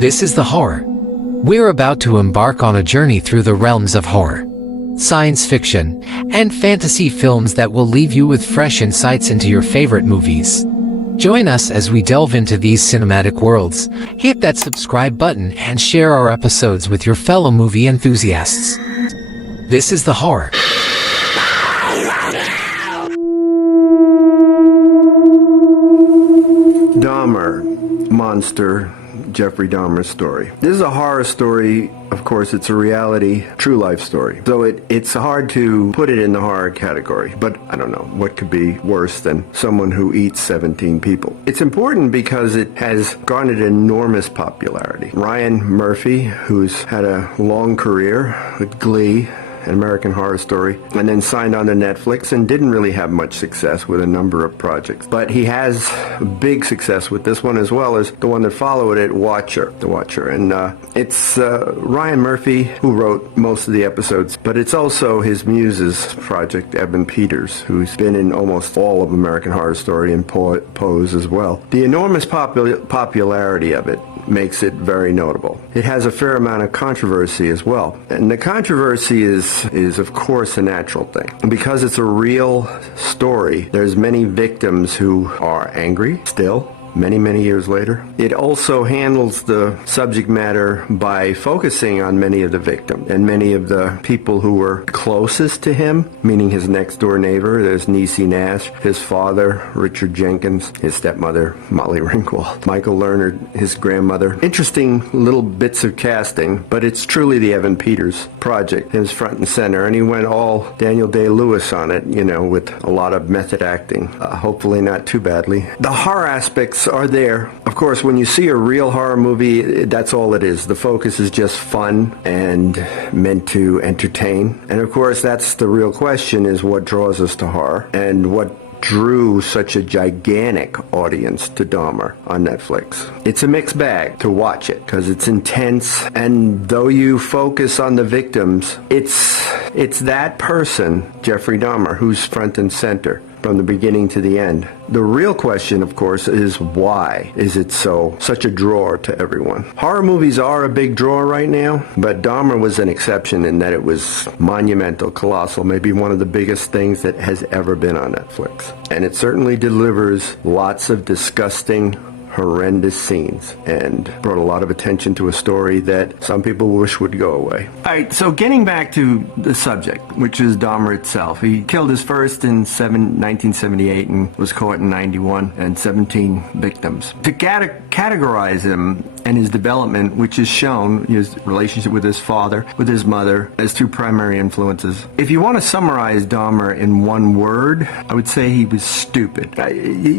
This is the horror. We're about to embark on a journey through the realms of horror, science fiction, and fantasy films that will leave you with fresh insights into your favorite movies. Join us as we delve into these cinematic worlds. Hit that subscribe button and share our episodes with your fellow movie enthusiasts. This is the horror. Dahmer, monster, Jeffrey Dahmer's story. This is a horror story. Of course, it's a reality, true life story. So it's hard to put it in the horror category, but I don't know what could be worse than someone who eats 17 people. It's important because it has garnered enormous popularity. Ryan Murphy, who's had a long career with Glee, an American Horror Story, and then signed on to Netflix and didn't really have much success with a number of projects. But he has big success with this one as well as the one that followed it, The Watcher. And it's Ryan Murphy who wrote most of the episodes, but it's also his muse's project, Evan Peters, who's been in almost all of American Horror Story and Pose as well. The enormous popularity of it makes it very notable. It has a fair amount of controversy as well. And the controversy is of course a natural thing. And because it's a real story, there's many victims who are angry still, many years later. It also handles the subject matter by focusing on many of the victims and many of the people who were closest to him, meaning his next door neighbor. There's Niecy Nash, his father, Richard Jenkins, his stepmother, Molly Ringwald, Michael Lerner, his grandmother. Interesting little bits of casting, but it's truly the Evan Peters project. It was front and center, and he went all Daniel Day-Lewis on it, with a lot of method acting. Hopefully not too badly. The horror aspects are there. Of course, when you see a real horror movie, that's all it is. The focus is just fun and meant to entertain. And of course, that's the real question, is what draws us to horror and what drew such a gigantic audience to Dahmer on Netflix. It's a mixed bag to watch it because it's intense, and though you focus on the victims, it's that person, Jeffrey Dahmer, who's front and center from the beginning to the end. The real question, of course, is why is it such a draw to everyone? Horror movies are a big draw right now, but Dahmer was an exception in that it was monumental, colossal, maybe one of the biggest things that has ever been on Netflix. And it certainly delivers lots of disgusting, horrendous scenes and brought a lot of attention to a story that some people wish would go away. All right, so getting back to the subject, which is Dahmer itself. He killed his first in 1978 and was caught in 91, and 17 victims. To categorize him and his development, which is shown, his relationship with his father, with his mother, as two primary influences. If you want to summarize Dahmer in one word, I would say he was stupid.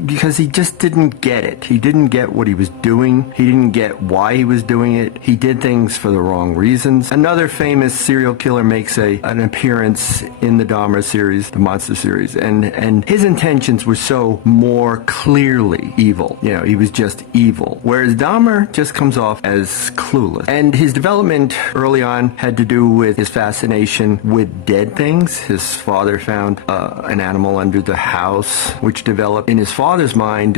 Because he just didn't get it. He didn't get what he was doing. He didn't get why he was doing it. He did things for the wrong reasons. Another famous serial killer makes an appearance in the Dahmer series, the Monster series, and his intentions were so more clearly evil. He was just evil. Whereas Dahmer just comes off as clueless. And his development early on had to do with his fascination with dead things. His father found an animal under the house, which developed in his father's mind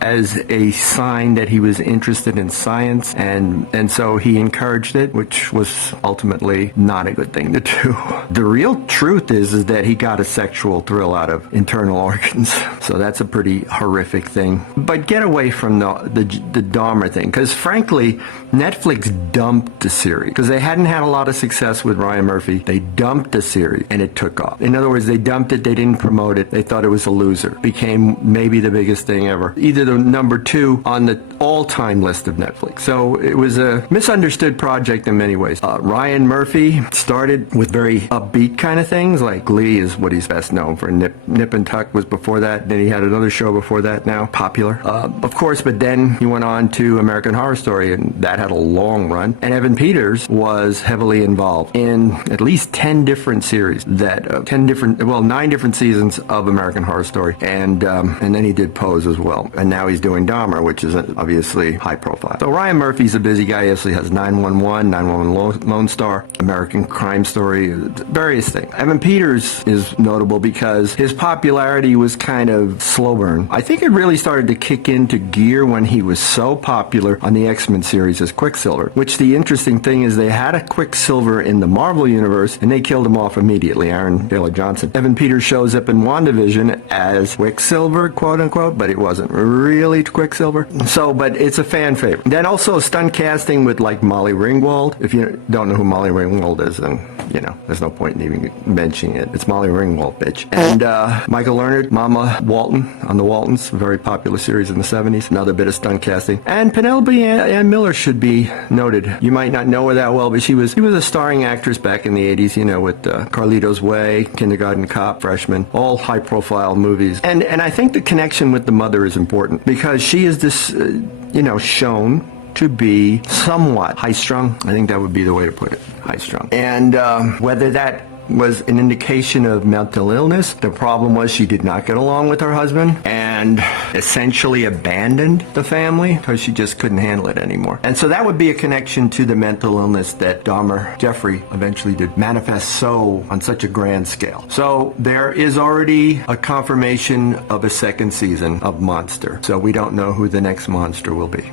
as a sign that he was interested in science, and so he encouraged it, which was ultimately not a good thing to do. The real truth is that he got a sexual thrill out of internal organs, so that's a pretty horrific thing. But get away from the Dahmer thing, because frankly, Netflix dumped the series because they hadn't had a lot of success with Ryan Murphy. They dumped the series and it took off. In other words, they dumped it, they didn't promote it, they thought it was a loser. Became maybe the biggest thing ever. Either the number 2 on the all-time list of Netflix. So it was a misunderstood project in many ways. Ryan Murphy started with very upbeat kind of things, like Glee is what he's best known for. Nip and Tuck was before that. Then he had another show before that, now popular. Of course, but then he went on to American Horror Story, and that had a long run. And Evan Peters was heavily involved in at least 10 different series, 9 different seasons of American Horror Story. And then he did Pose as well. And now he's doing Dahmer. which is obviously high profile. So Ryan Murphy's a busy guy. He actually has 911, 911 Lone Star, American Crime Story, various things. Evan Peters is notable because his popularity was kind of slow burn. I think it really started to kick into gear when he was so popular on the X-Men series as Quicksilver, which the interesting thing is they had a Quicksilver in the Marvel Universe and they killed him off immediately, Aaron Taylor Johnson. Evan Peters shows up in WandaVision as Quicksilver, quote unquote, but it wasn't really Quicksilver. So, but it's a fan favorite. Then also stunt casting with like Molly Ringwald. If you don't know who Molly Ringwald is, then, you know, there's no point in even mentioning it. It's Molly Ringwald, bitch. And Michael Leonard, Mama Walton on The Waltons, a very popular series in the 70s. Another bit of stunt casting. And Penelope Ann Miller should be noted. You might not know her that well, but she was a starring actress back in the 80s, you know, with Carlito's Way, Kindergarten Cop, Freshman, all high-profile movies. And I think the connection with the mother is important because she is this, you know, shown to be somewhat high-strung. I think that would be the way to put it, high-strung. And whether that was an indication of mental illness, the problem was she did not get along with her husband and essentially abandoned the family because she just couldn't handle it anymore. And so that would be a connection to the mental illness that Dahmer, Jeffrey, eventually did manifest on such a grand scale. So there is already a confirmation of a second season of Monster. So we don't know who the next monster will be.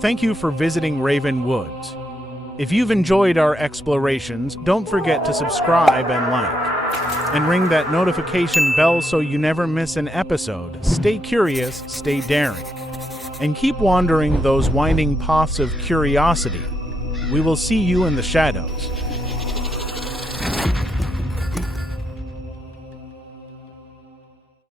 Thank you for visiting Raven Woods. If you've enjoyed our explorations, don't forget to subscribe and like. And ring that notification bell so you never miss an episode. Stay curious, stay daring. And keep wandering those winding paths of curiosity. We will see you in the shadows.